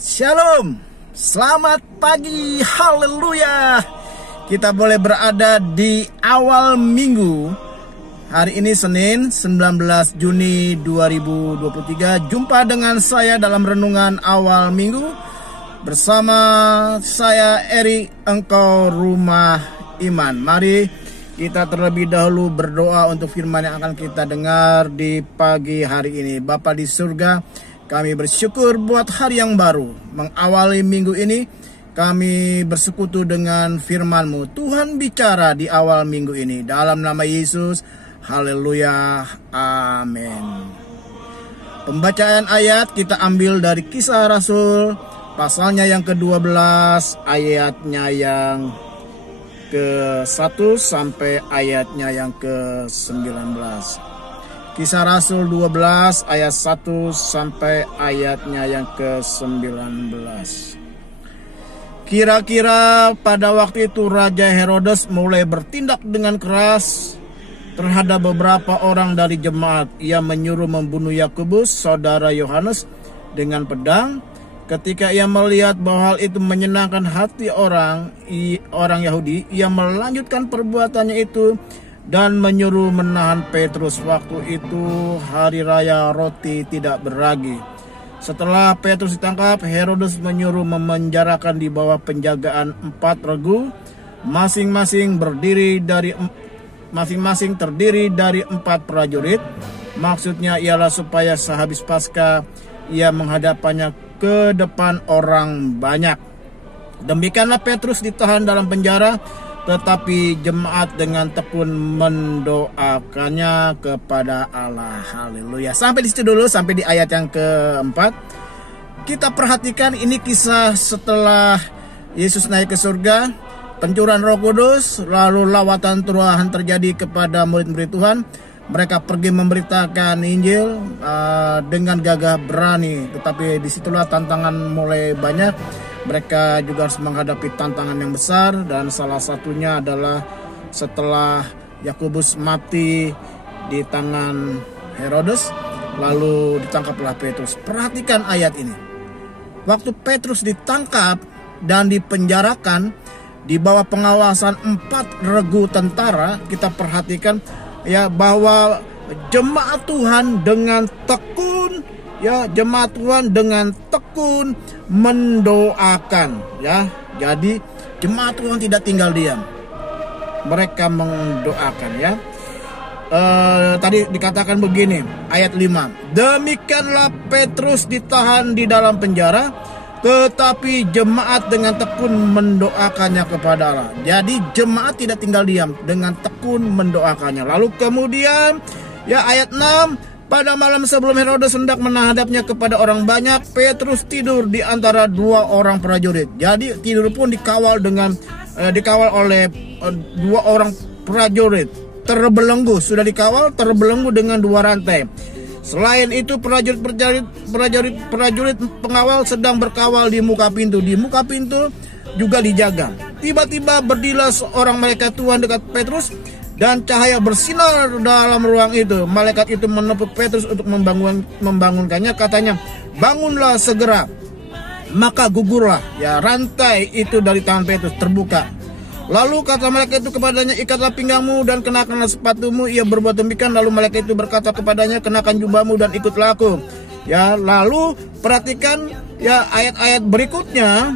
Shalom, selamat pagi, haleluya. Kita boleh berada di awal minggu. Hari ini Senin 19 Juni 2023. Jumpa dengan saya dalam renungan awal minggu. Bersama saya Eri, engkau rumah iman. Mari kita terlebih dahulu berdoa untuk firman yang akan kita dengar di pagi hari ini. Bapa di surga, kami bersyukur buat hari yang baru. Mengawali minggu ini, kami bersekutu dengan firman-Mu. Tuhan bicara di awal minggu ini. Dalam nama Yesus, haleluya, amin. Pembacaan ayat kita ambil dari Kisah Rasul, pasalnya yang ke-12, ayatnya yang ke-1 sampai ayatnya yang ke-19. Kisah Rasul 12 ayat 1 sampai ayatnya yang ke-19. Kira-kira pada waktu itu Raja Herodes mulai bertindak dengan keras terhadap beberapa orang dari jemaat. Ia menyuruh membunuh Yakobus, saudara Yohanes, dengan pedang. Ketika ia melihat bahwa hal itu menyenangkan hati orang Yahudi, ia melanjutkan perbuatannya itu dan menyuruh menahan Petrus. Waktu itu hari raya roti tidak beragi. Setelah Petrus ditangkap, Herodes menyuruh memenjarakan di bawah penjagaan 4 regu, masing-masing terdiri dari 4 prajurit. Maksudnya ialah supaya sehabis Paskah ia menghadapannya ke depan orang banyak. Demikianlah Petrus ditahan dalam penjara, tetapi jemaat dengan tekun mendoakannya kepada Allah. Haleluya. Sampai di situ dulu, sampai di ayat yang keempat. Kita perhatikan ini kisah setelah Yesus naik ke surga, pencurahan Roh Kudus, lalu lawatan Tuhan terjadi kepada murid-murid Tuhan. Mereka pergi memberitakan Injil dengan gagah berani, tetapi disitulah tantangan mulai banyak. Mereka juga harus menghadapi tantangan yang besar, dan salah satunya adalah setelah Yakobus mati di tangan Herodes, lalu ditangkaplah Petrus. Perhatikan ayat ini. Waktu Petrus ditangkap dan dipenjarakan di bawah pengawasan 4 regu tentara, kita perhatikan ya bahwa jemaat Tuhan dengan tekun mendoakan, ya. Jadi jemaat Tuhan tidak tinggal diam. Mereka mendoakan, ya. Tadi dikatakan begini, ayat 5. Demikianlah Petrus ditahan di dalam penjara, tetapi jemaat dengan tekun mendoakannya kepada Allah. Jadi jemaat tidak tinggal diam, dengan tekun mendoakannya. Lalu kemudian ya ayat 6. Pada malam sebelum Herodes hendak menghadapnya kepada orang banyak, Petrus tidur di antara 2 orang prajurit. Jadi tidur pun dikawal oleh 2 orang prajurit. Terbelenggu, sudah dikawal, terbelenggu dengan 2 rantai. Selain itu prajurit pengawal sedang berkawal di muka pintu. Di muka pintu juga dijaga. Tiba-tiba berdirilah seorang malaikat Tuhan dekat Petrus, dan cahaya bersinar dalam ruang itu. Malaikat itu menepuk Petrus untuk membangunkannya. Katanya, bangunlah segera. Maka gugurlah ya rantai itu dari tangan Petrus, terbuka. Lalu kata malaikat itu kepadanya, ikatlah pinggangmu dan kenakanlah sepatumu. Ia berbuat demikian. Lalu malaikat itu berkata kepadanya, kenakan jubahmu dan ikutlah aku. Ya, lalu perhatikan ya ayat-ayat berikutnya.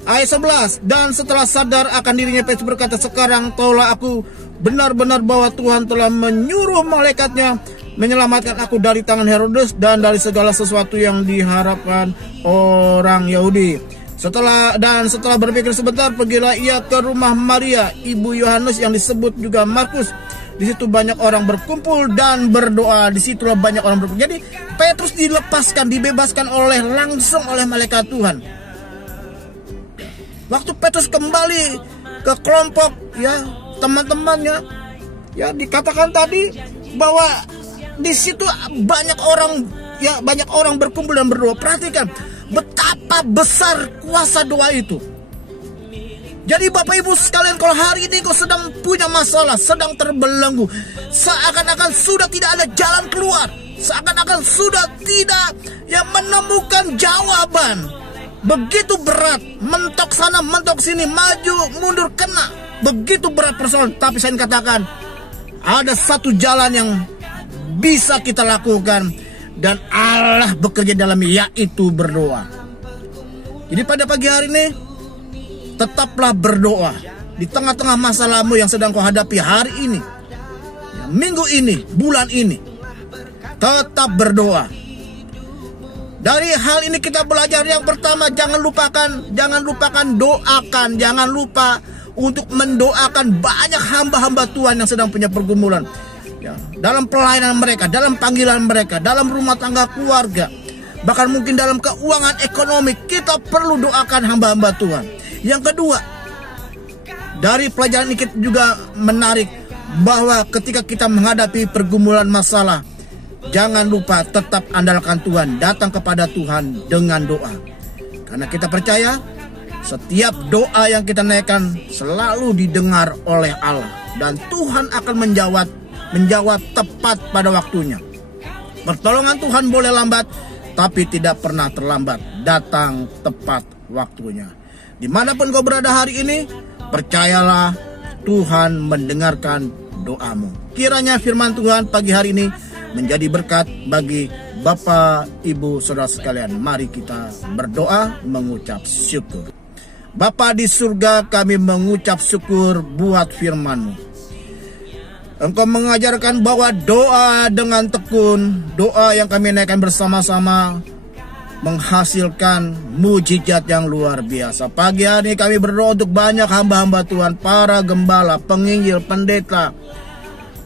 Ayat 11. Dan setelah sadar akan dirinya, Petrus berkata, sekarang taulah aku benar-benar bahwa Tuhan telah menyuruh malaikatnya menyelamatkan aku dari tangan Herodes dan dari segala sesuatu yang diharapkan orang Yahudi. Setelah berpikir sebentar, pergilah ia ke rumah Maria, ibu Yohanes yang disebut juga Markus. Di situ banyak orang berkumpul dan berdoa. Disitulah banyak orang berkumpul. Jadi Petrus dibebaskan langsung oleh malaikat Tuhan. Waktu Petrus kembali ke kelompok ya teman-temannya, ya dikatakan tadi bahwa di situ banyak orang berkumpul dan berdoa. Perhatikan betapa besar kuasa doa itu. Jadi Bapak Ibu sekalian, kalau hari ini kau sedang punya masalah, sedang terbelenggu, seakan-akan sudah tidak ada jalan keluar, seakan-akan sudah tidak menemukan jawaban. Begitu berat, mentok sana, mentok sini, maju, mundur, kena. Begitu berat persoalan, tapi saya katakan ada satu jalan yang bisa kita lakukan dan Allah bekerja dalamnya, yaitu berdoa. Jadi pada pagi hari ini tetaplah berdoa di tengah-tengah masalahmu yang sedang kau hadapi hari ini, minggu ini, bulan ini. Tetap berdoa. Dari hal ini kita belajar yang pertama, jangan lupakan doakan, jangan lupa untuk mendoakan banyak hamba-hamba Tuhan yang sedang punya pergumulan. Ya, dalam pelayanan mereka, dalam panggilan mereka, dalam rumah tangga keluarga, bahkan mungkin dalam keuangan ekonomi, kita perlu doakan hamba-hamba Tuhan. Yang kedua, dari pelajaran ini kita juga menarik bahwa ketika kita menghadapi pergumulan masalah, jangan lupa tetap andalkan Tuhan, datang kepada Tuhan dengan doa. Karena kita percaya setiap doa yang kita naikkan selalu didengar oleh Allah, dan Tuhan akan menjawab tepat pada waktunya. Pertolongan Tuhan boleh lambat, tapi tidak pernah terlambat, datang tepat waktunya. Dimanapun kau berada hari ini, percayalah Tuhan mendengarkan doamu. Kiranya firman Tuhan pagi hari ini menjadi berkat bagi Bapak, Ibu, Saudara sekalian. Mari kita berdoa mengucap syukur. Bapa di surga, kami mengucap syukur buat firman-Mu. Engkau mengajarkan bahwa doa dengan tekun, doa yang kami naikkan bersama-sama, menghasilkan mujizat yang luar biasa. Pagi hari ini kami berdoa untuk banyak hamba-hamba Tuhan, para gembala, penginjil, pendeta,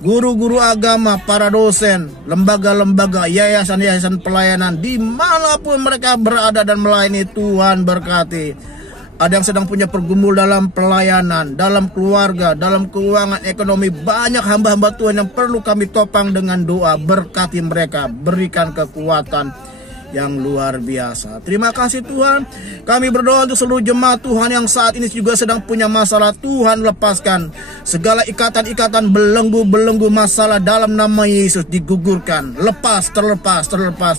guru-guru agama, para dosen, lembaga-lembaga, yayasan-yayasan pelayanan, dimanapun mereka berada dan melayani. Tuhan berkati. Ada yang sedang punya pergumulan dalam pelayanan, dalam keluarga, dalam keuangan ekonomi. Banyak hamba-hamba Tuhan yang perlu kami topang dengan doa. Berkati mereka, berikan kekuatan yang luar biasa. Terima kasih Tuhan. Kami berdoa untuk seluruh jemaat Tuhan yang saat ini juga sedang punya masalah. Tuhan lepaskan segala ikatan-ikatan, belenggu-belenggu masalah dalam nama Yesus digugurkan. Lepas, terlepas,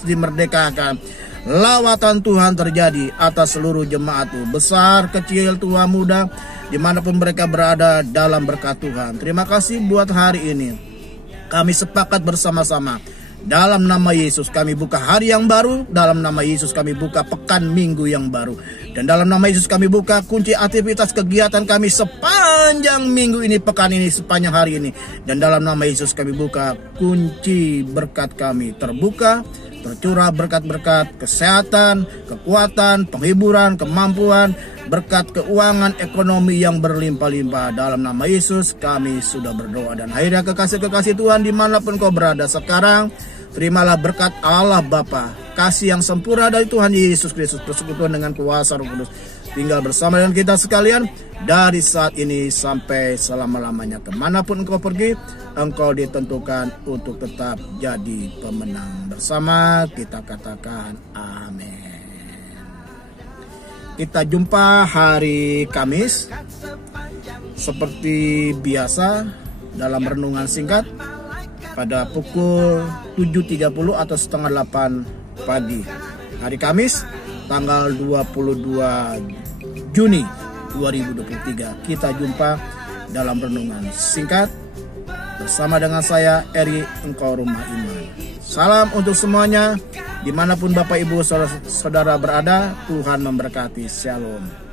dimerdekakan. Lawatan Tuhan terjadi atas seluruh jemaat-Mu, besar, kecil, tua, muda, dimanapun mereka berada dalam berkat Tuhan. Terima kasih buat hari ini. Kami sepakat bersama-sama. Dalam nama Yesus kami buka hari yang baru. Dalam nama Yesus kami buka pekan minggu yang baru. Dan dalam nama Yesus kami buka kunci aktivitas kegiatan kami sepanjang minggu ini, pekan ini, sepanjang hari ini. Dan dalam nama Yesus kami buka kunci berkat kami terbuka, tercurah berkat-berkat, kesehatan, kekuatan, penghiburan, kemampuan, berkat keuangan, ekonomi yang berlimpah-limpah. Dalam nama Yesus kami sudah berdoa. Dan akhirnya kekasih-kekasih Tuhan dimanapun kau berada sekarang, terimalah berkat Allah Bapa, kasih yang sempurna dari Tuhan Yesus Kristus, persekutuan dengan kuasa Roh Kudus, tinggal bersama dengan kita sekalian dari saat ini sampai selama-lamanya. Kemanapun engkau pergi, engkau ditentukan untuk tetap jadi pemenang. Bersama kita katakan amin. Kita jumpa hari Kamis seperti biasa dalam renungan singkat pada pukul 7.30 atau setengah 8 pagi. Hari Kamis tanggal 22 Juni 2023. Kita jumpa dalam renungan singkat bersama dengan saya Eri, engkau rumah iman. Salam untuk semuanya, dimanapun Bapak Ibu Saudara berada. Tuhan memberkati. Shalom.